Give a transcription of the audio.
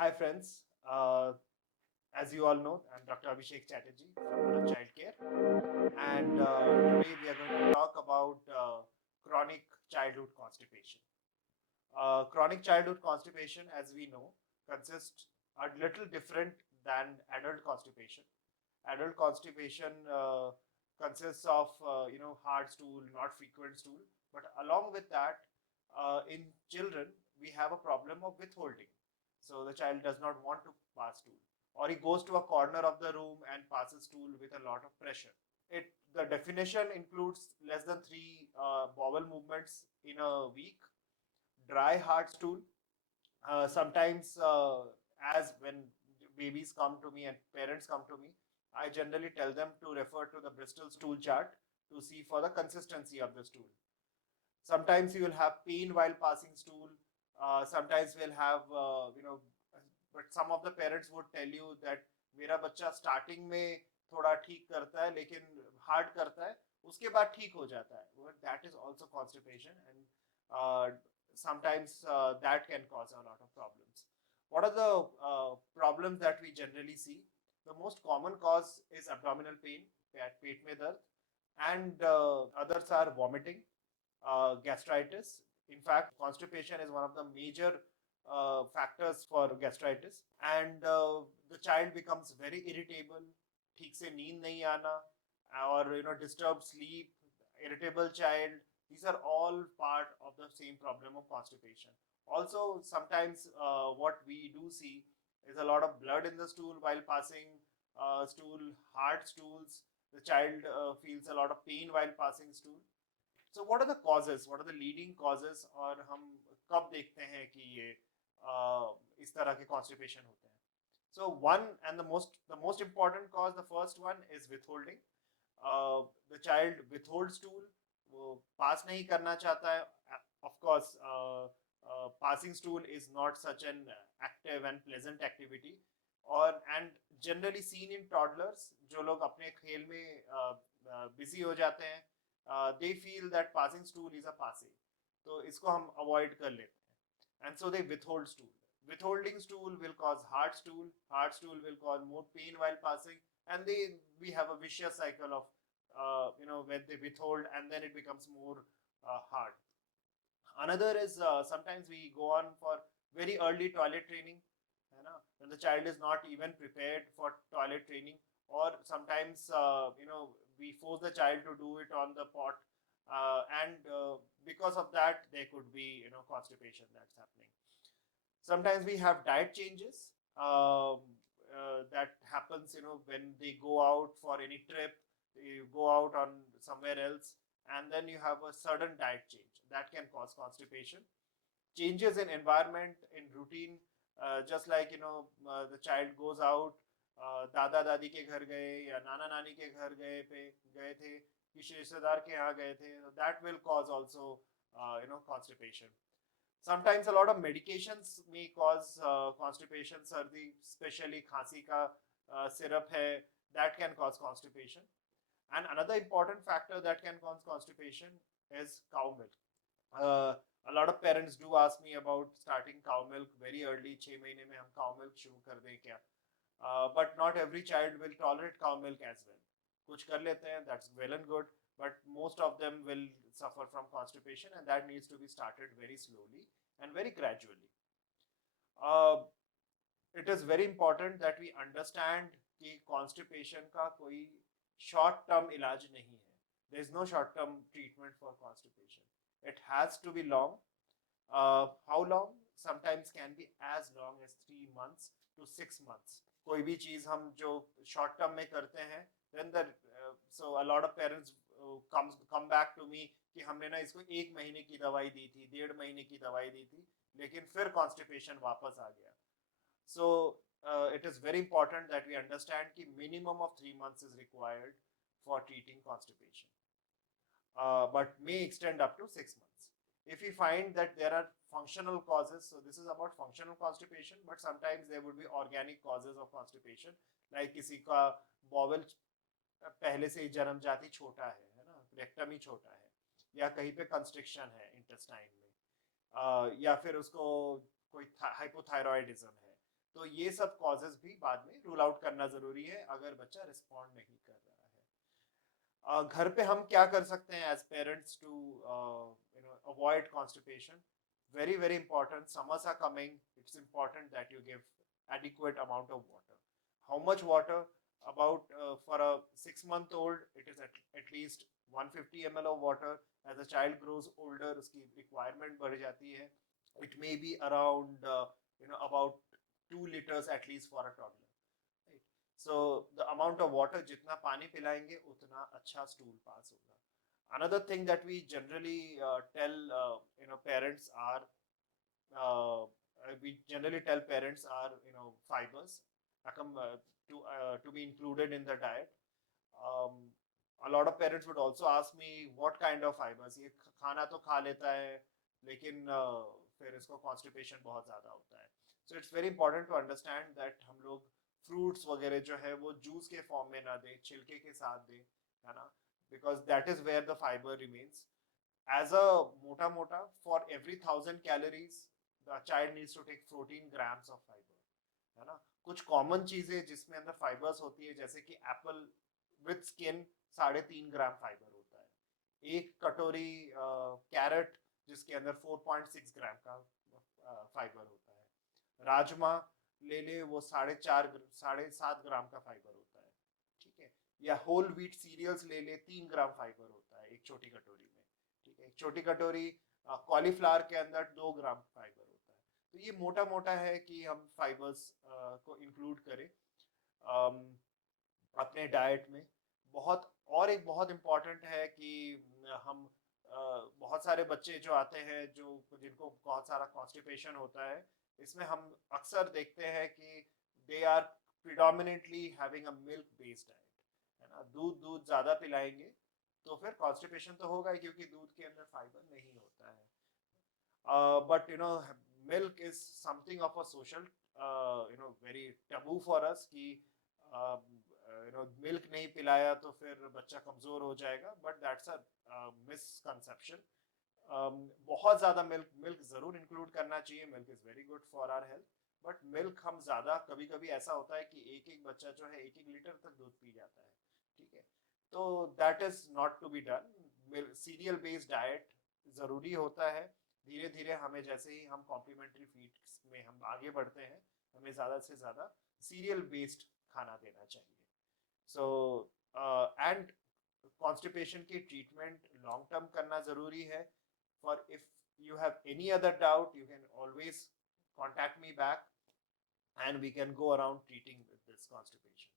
Hi friends, as you all know, I'm Dr. Abhishek Chatterjee from Anav Childcare, and today we are going to talk about chronic childhood constipation. Chronic childhood constipation, as we know, consists a little different than adult constipation. Adult constipation consists of hard stool, not frequent stool, but along with that, in children we have a problem of withholding. So the child does not want to pass stool, or he goes to a corner of the room and passes stool with a lot of pressure. The definition includes less than three bowel movements in a week, dry hard stool. Sometimes, as when babies come to me and parents come to me, I generally tell them to refer to the Bristol stool chart to see for the consistency of the stool. Sometimes you will have pain while passing stool. Sometimes we'll have, but some of the parents would tell you that मेरा बच्चा starting में थोड़ा ठीक करता है लेकिन hard करता है उसके बाद ठीक हो जाता है. That is also constipation, and sometimes that can cause a lot of problems. What are the problems that we generally see? The most common cause is abdominal pain, पेट में दर्द, and others are vomiting, gastritis. In fact, constipation is one of the major factors for gastritis, and the child becomes very irritable. ठीक से नींद नहीं आना, or disturbed sleep, irritable child. These are all part of the same problem of constipation. Also, sometimes what we do see is a lot of blood in the stool while passing stool, hard stools. The child feels a lot of pain while passing stool. So what are the causes? What are the leading causes? और हम कब देखते हैं कि ये इस तरह के constipation होते हैं? So one and the most important cause, the first one is withholding. The child withholds stool, वो pass नहीं करना चाहता है. Of course, passing stool is not such an active and pleasant activity. और and generally seen in toddlers, जो लोग अपने खेल में busy हो जाते हैं, they feel that passing stool is a passe. तो इसको हम avoid कर लेते हैं. And so they withhold stool. Withholding stool will cause hard stool. Hard stool will cause more pain while passing, and we have a vicious cycle of when they withhold and then it becomes more hard. Another is sometimes we go on for very early toilet training, है ना, when the child is not even prepared for toilet training, or sometimes we force the child to do it on the pot, and because of that there could be constipation that's happening. Sometimes we have diet changes that happens when they go out for any trip, you go out on somewhere else, and then you have a sudden diet change that can cause constipation. Changes in environment, in routine, just like the child goes out, दादा दादी के घर गए या नाना नानी के घर गए थे, किसी रिश्तेदार के यहाँ गए थे, that will cause also constipation. Sometimes a lot of medications may cause constipation. Sardi, especially खांसी का syrup है, that can cause constipation. And another important factor that can cause constipation is cow milk. A lot of parents do ask me about starting cow milk very early. 6 महीने में हम cow milk शुरू कर दें क्या? But not every child will tolerate cow milk as well. कुछ कर लेते हैं, that's well and good, but most of them will suffer from constipation, and that needs to be started very slowly and very gradually. It is very important that we understand कि constipation का कोई short term इलाज नहीं है. There is no short term treatment for constipation. It has to be long. How long? Sometimes can be as long as 3 months to 6 months. कोई भी चीज हम जो short term में करते हैं, then so a lot of parents come back to me कि हमने ना इसको 1 महीने की दवाई दी थी, 1.5 महीने की दवाई दी थी, लेकिन फिर constipation वापस आ गया. So it is very important that we understand कि minimum of 3 months is required for treating constipation, but may extend up to 6 months. If we find that there are functional causes, so this is about functional constipation, but sometimes there would be organic causes of constipation, like किसी का bowel पहले से ही जन्मजाति छोटा है ना, rectum ही छोटा है, या कहीं पे कंस्ट्रिक्शन है इंटेस्टाइन में, या फिर उसको कोई हाइपोथायरॉयडिज्म है, तो ये सब कॉजेज भी बाद में रूल आउट करना जरूरी है अगर बच्चा रिस्पॉन्ड नहीं कर रहा है। घर पे हम क्या कर सकते हैं as parents to avoid constipation? Very, very important. Summers are coming. It's important that you give adequate amount of water. How much water? About for a 6-month-old, it is at least 150 ml of water. As a child grows older, उसकी requirement बढ़ जाती है. It may be around about 2 liters at least for a toddler. Right? So the amount of water जितना पानी पिलाएंगे उतना अच्छा stool pass होगा. Another thing that we generally tell parents are fibers to be included in the diet. um, a lot of parents would also ask me what kind of fibers. ये खाना तो खा लेता है लेकिन फिर इसको constipation बहुत ज़्यादा होता है. So it's very important to understand that हम लोग fruits वगैरह जो है वो juice के form में ना दें, छिलके के साथ दें, है ना, because that is where the fiber remains. As a mota for every 1,000 calories the child needs to take 14 grams of fiber, है ना. कुछ कॉमन चीजें जिसमें अंदर फाइबर्स होती है जैसे कि Apple with skin 3.5 gram fibre होता है. एक कटोरी कैरेट जिसके अंदर 4.6 ग्राम का फाइबर होता है. राजमा ले ले वो 4.5 साढ़े 7 ग्राम का फाइबर होता है. ठीक है. या होल व्हीट सीरियल्स ले ले 3 ग्राम फाइबर होता है एक छोटी कटोरी में. ठीक है. एक छोटी कटोरी कॉलीफ्लावर के अंदर 2 ग्राम फाइबर होता है. तो ये मोटा मोटा है कि हम फाइबर्स को इंक्लूड करें अपने डाइट में. और एक बहुत इम्पॉर्टेंट है कि हम बहुत सारे बच्चे जो आते हैं जिनको बहुत सारा कॉन्स्टिपेशन होता है, इसमें हम अक्सर देखते हैं कि they are predominantly having a milk based diet, है ना. दूध ज़्यादा पिलाएंगे तो फिर कॉन्स्टिपेशन तो होगा ही क्योंकि दूध के अंदर फाइबर नहीं होता है. But milk is something of a social very taboo for us कि मिल्क नहीं पिलाया तो फिर बच्चा कमजोर हो जाएगा. But that's a misconception. बहुत ज़्यादा मिल्क ज़रूर इंक्लूड करना चाहिए. Milk is very good for our health. But milk हम ज़्यादा कभी कभी ऐसा होता है कि एक बच्चा जो है 1 लीटर तक दूध पी जाता है. ठीक है. तो that is not to be done. Cereal based diet ज़रूरी होता है. धीरे धीरे हमें जैसे ही हम कॉम्प्लीमेंट्री फीड्स में हम आगे बढ़ते हैं हमें ज़्यादा से ज़्यादा सीरियल बेस्ड खाना देना चाहिए. सो एंड कॉन्स्टिपेशन की ट्रीटमेंट लॉन्ग टर्म करना ज़रूरी है. For if you have any other doubt you can always contact me back and we can go around treating with this constipation.